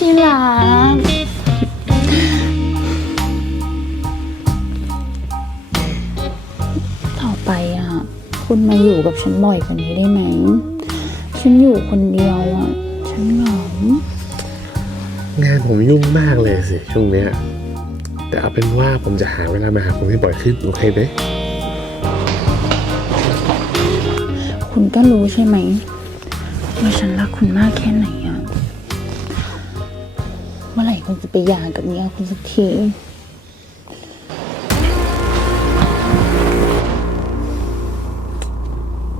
ที่รักต่อไปอะ คุณมาอยู่กับฉันบ่อยกว่านี้ได้ไหม ฉันอยู่คนเดียวอะ ฉันเหงางานผมยุ่งมากเลยสิช่วงเนี้ย แต่เอาเป็นว่าผมจะหาเวลามาหาคุณให้บ่อยขึ้นโอเคไหมคุณก็รู้ใช่ไหมว่าฉันรักคุณมากแค่ไหน คุณจะไปหย่ากับเมียคุณสักที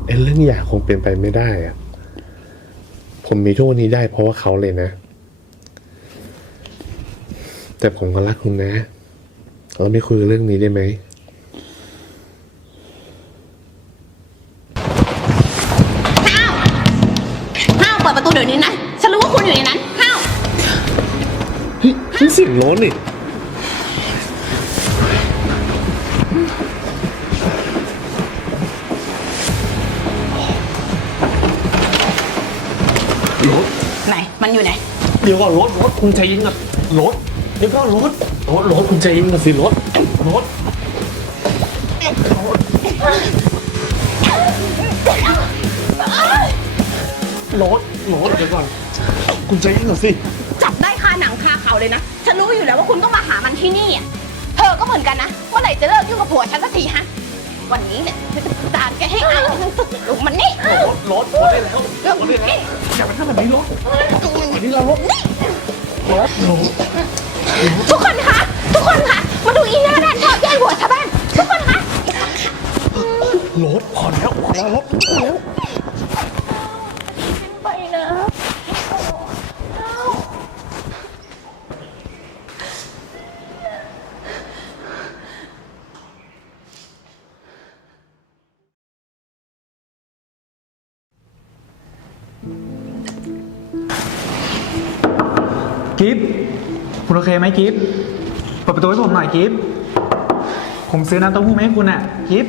ไอ้เรื่องอยากคงเป็นไปไม่ได้อะผมมีทุกวันนี้ได้เพราะว่าเขาเลยนะ แต่ผมก็รักคุณนะ เราไม่คุยเรื่องนี้ได้ไหมห้าวเปิดประตูเดี๋ยวนี้นะ ฉันรู้ว่าคุณอยู่ในนั้นห้าว เฮ้ยนี่เสียงร้อนนี่ไหน มันอยู่ไหน เดี๋ยวก่อนรถรถคุณใจเย็นก่อนรถเดี๋ยวก่อนรถรถรถคุณใจเย็นก่อนสิรถรถรถรถเดี๋ยวก่อน คุณใจเย็นก่อนสิ จับได้คาหนังคาเขาเลยนะ ฉันรู้อยู่แล้วว่าคุณต้องมาหามันที่นี่อะเธอก็เหมือนกันนะ เมื่อไหร่จะเลิกยุ่งกับผัวฉันสักทีฮะ วันนี้เนี่ยฉันจะประจานแกให้อายทั้งตึกลุกมันนี่รถรถรถได้แล้วรถได้แล้วอย่าไปทำแบบนี้รถอันนี้เรารถรถรถทุกคนคะ ทุกคนคะ มาดูอีหน้าด้านชอบแย่งหัวชาวบ้าน ทุกคนคะรถพอแล้วพอแล้วรถพอแล้ว กิฟคุณโอเคไหมกิฟเปิดประตูให้ผมหน่อยกิฟผมซื้อน้ำเต้าหู้มาให้คุณอะกิฟ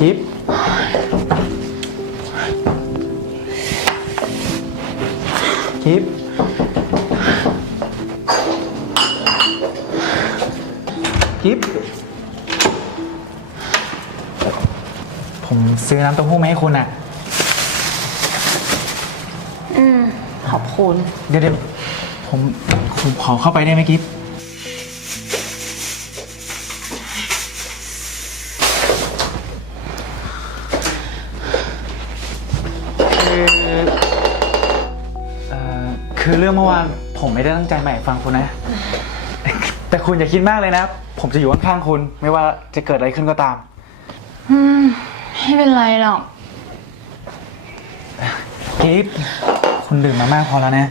กิฟกิฟกิฟผมซื้อน้ำเต้าหู้มาให้คุณอะ อืม ขอบ คุณ เดี๋ยวเดี๋ยวผมผมขอเข้าไปได้ไหมกิฟคือเอ่อคือเรื่องเมื่อวานผมไม่ได้ตั้งใจมาแอบฟังคุณนะ แต่คุณอย่าคิดมากเลยนะ ผมจะอยู่ข้างๆคุณ ไม่ว่าจะเกิดอะไรขึ้นก็ตาม อืม ไม่เป็นไรหรอกกิฟ คุณดื่มมามากพอแล้วนะ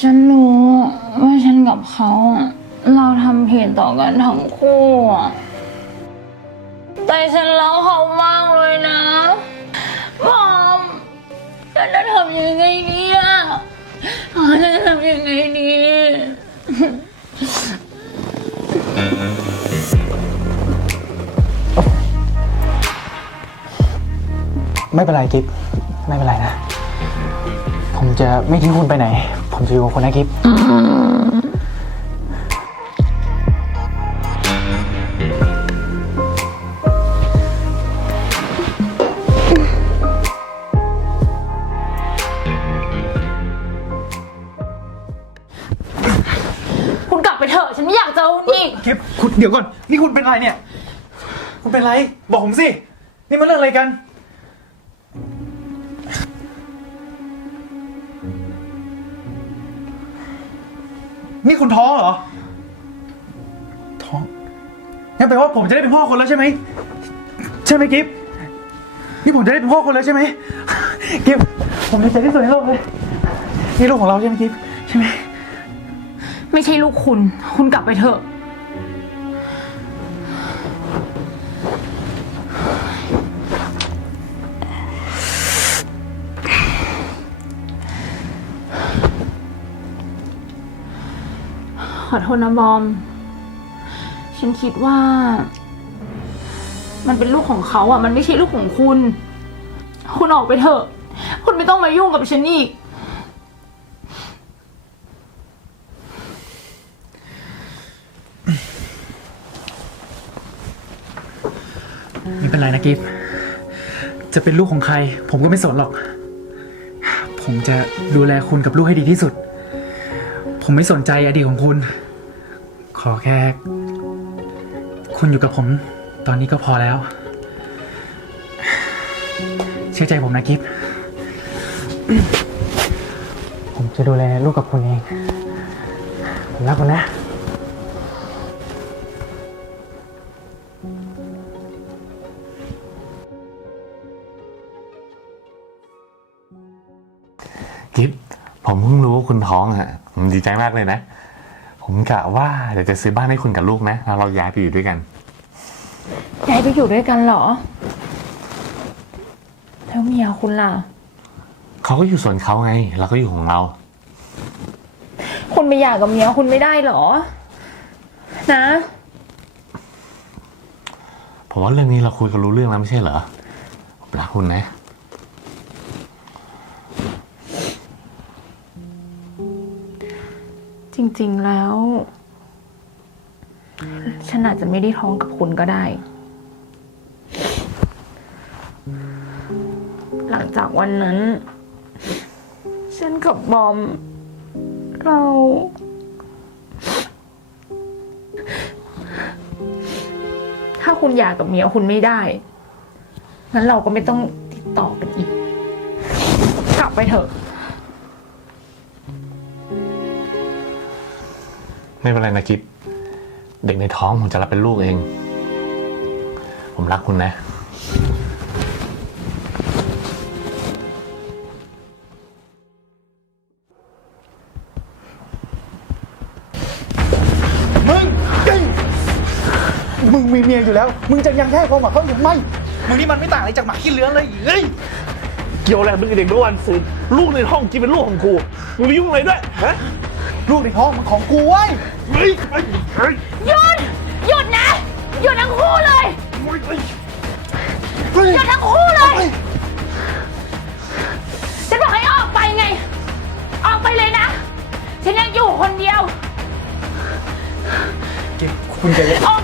ฉันรู้ว่าฉันกับเขาอะเราทำผิดต่อกันทั้งคู่อะแต่ฉันรักเขามากเลยนะพอมฉันจะทำยังไงเนี่ยฉันจะทำยังไงดี ไม่เป็นไรกิฟไม่เป็นไรนะ ผมจะไม่ทิ้งคุณไปไหน ผมจะอยู่กับคุณนะกิฟคุณกลับไปเถอะฉันไม่อยากเจอคุณอีก กิฟคุณเดี๋ยวก่อน นี่คุณเป็นไรเนี่ย คุณเป็นไร บอกผมสิ นี่มันเรื่องอะไรกัน นี่คุณท้องเหรอ ท้องงั้นแปลว่าผมจะได้เป็นพ่อคนแล้วใช่ไหม ใช่ไหมกิฟนี่ผมจะได้เป็นพ่อคนแล้วใช่ไหมกิฟผมดีใจที่สุดในโลกเลย นี่ลูกของเราใช่ไหมกิฟใช่ไหม ไม่ใช่ลูกคุณ คุณกลับไปเถอะ โทษนะบอม ฉันคิดว่า มันเป็นลูกของเขาอะ มันไม่ใช่ลูกของคุณ คุณออกไปเถอะ คุณไม่ต้องมายุ่งกับฉันอีก ไม่เป็นไรนะกิฟจะเป็นลูกของใคร ผมก็ไม่สนหรอก ผมจะดูแลคุณกับลูกให้ดีที่สุด ผมไม่สนใจอดีตของคุณ อแค่ คุณอยู่กับผม ตอนนี้ก็พอแล้ว เชื่อใจผมนะกิฟผมจะดูแลลูกกับคุณเอง ผมรักคุณนะ กิฟผมเพิ่งรู้ว่าคุณท้องอะผมดีใจมากเลยนะ ผมกะว่าเดี๋ยวจะซื้อบ้านให้คุณกับลูกนะแล้วเราย้ายไปอยู่ด้วยกัน ย้ายไปอยู่ด้วยกันเหรอ แล้วเมียคุณล่ะ เขาก็อยู่ส่วนเขาไงเราก็อยู่ของเรา คุณไปหย่ากับเมียคุณไม่ได้เหรอ นะ ผมว่าเรื่องนี้เราคุยกันรู้เรื่องแล้วไม่ใช่เหรอผมรักคุณนะ ริง ๆ แล้ว ฉันอาจจะไม่ได้ท้องกับคุณก็ได้ หลังจากวันนั้น ฉันกับบอม เรา ถ้าคุณอยากกับเมียคุณไม่ได้งั้นเราก็ไม่ต้องติดต่อกันอีก กลับไปเถอะ ไม่เป็นไรนะกิฟเด็กในท้องผมจะรับเป็นลูกเอง ผมรักคุณนะ มึงเอ้ยมึงมีเมียอยู่แล้ว มึงจะยังแค่ความหวังเขาอยู่ไหมมึงนี่มันไม่ต่างอะไรจากหมาขี้เลื้อนเลยเฮ้ยเกี่ยวอะไรมึงกับเด็กเมื่อวันซืนลูกในห้องกินเป็นลูกของกูมึงไปยุ่งอะไรด้วยฮะ ลูกในท้องมันของกูเว้ย เฮ้ยเฮ้ยเฮ้ยหยุด หยุดนะ หยุดทั้งคู่เลย เฮ้ยหยุดทั้งคู่เลย ฉันบอกให้ออกไปไง ออกไปเลยนะ ฉันยังอยู่คนเดียวเก็บคุณจะออก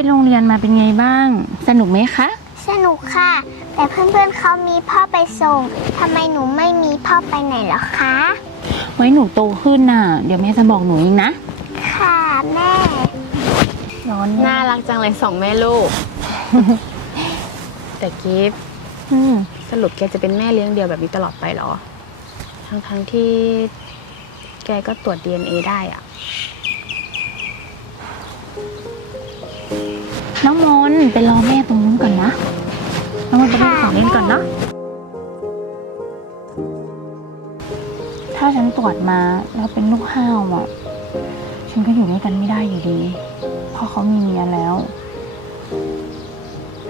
วันนี้ไปโรงเรียนมาเป็นไงบ้าง สนุกไหมคะ สนุกค่ะ แต่เพื่อนๆเขามีพ่อไปส่งทำไมหนูไม่มีพ่อไปไหนเหรอคะ ไว้หนูโตขึ้นน่ะ เดี๋ยวแม่จะบอกหนูเองนะ ค่ะแม่ร้อนน่ารักจังเลยสองแม่ลูก แต่กิฟต์อืมสรุปแกจะเป็นแม่เลี้ยงเดียวแบบนี้ตลอดไปเหรอ ทั้งๆที่แกก็ตรวจ DNA ได้อะ น้องมนไปรอแม่ตรงนู้นก่อนนะ น้องมนไปเล่นของเล่นก่อนเนาะ ถ้าฉันตรวจมาแล้วเป็นลูกห้าวอะ ฉันก็อยู่ด้วยกันไม่ได้อยู่ดี เพราะเขามีเมียแล้ว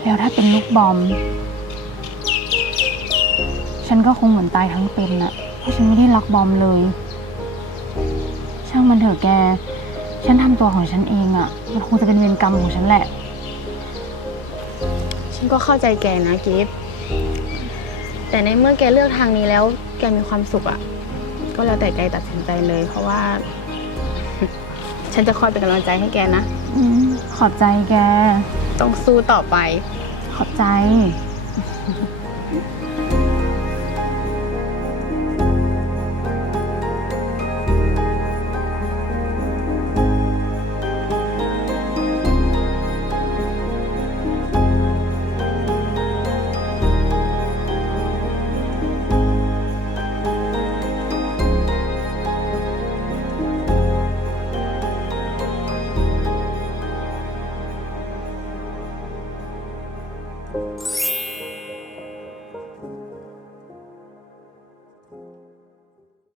แล้วถ้าเป็นลูกบอม ฉันก็คงเหมือนตายทั้งเป็นน่ะ เพราะฉันไม่ได้รักบอมเลย ช่างมันเถอะแก ฉันทำตัวของฉันเองอะ่ะ มันคงจะเป็นเวรกรรมของฉันแหละ ฉันก็เข้าใจแกนะกิฟต์แต่ในเมื่อแกเลือกทางนี้แล้ว แกมีความสุขอะก็แล้วแต่แกตัดสินใจเลย เพราะว่า ฉันจะคอยเป็นกำลังใจให้แกนะอืมขอบใจแก ต้องสู้ต่อไป ขอบใจ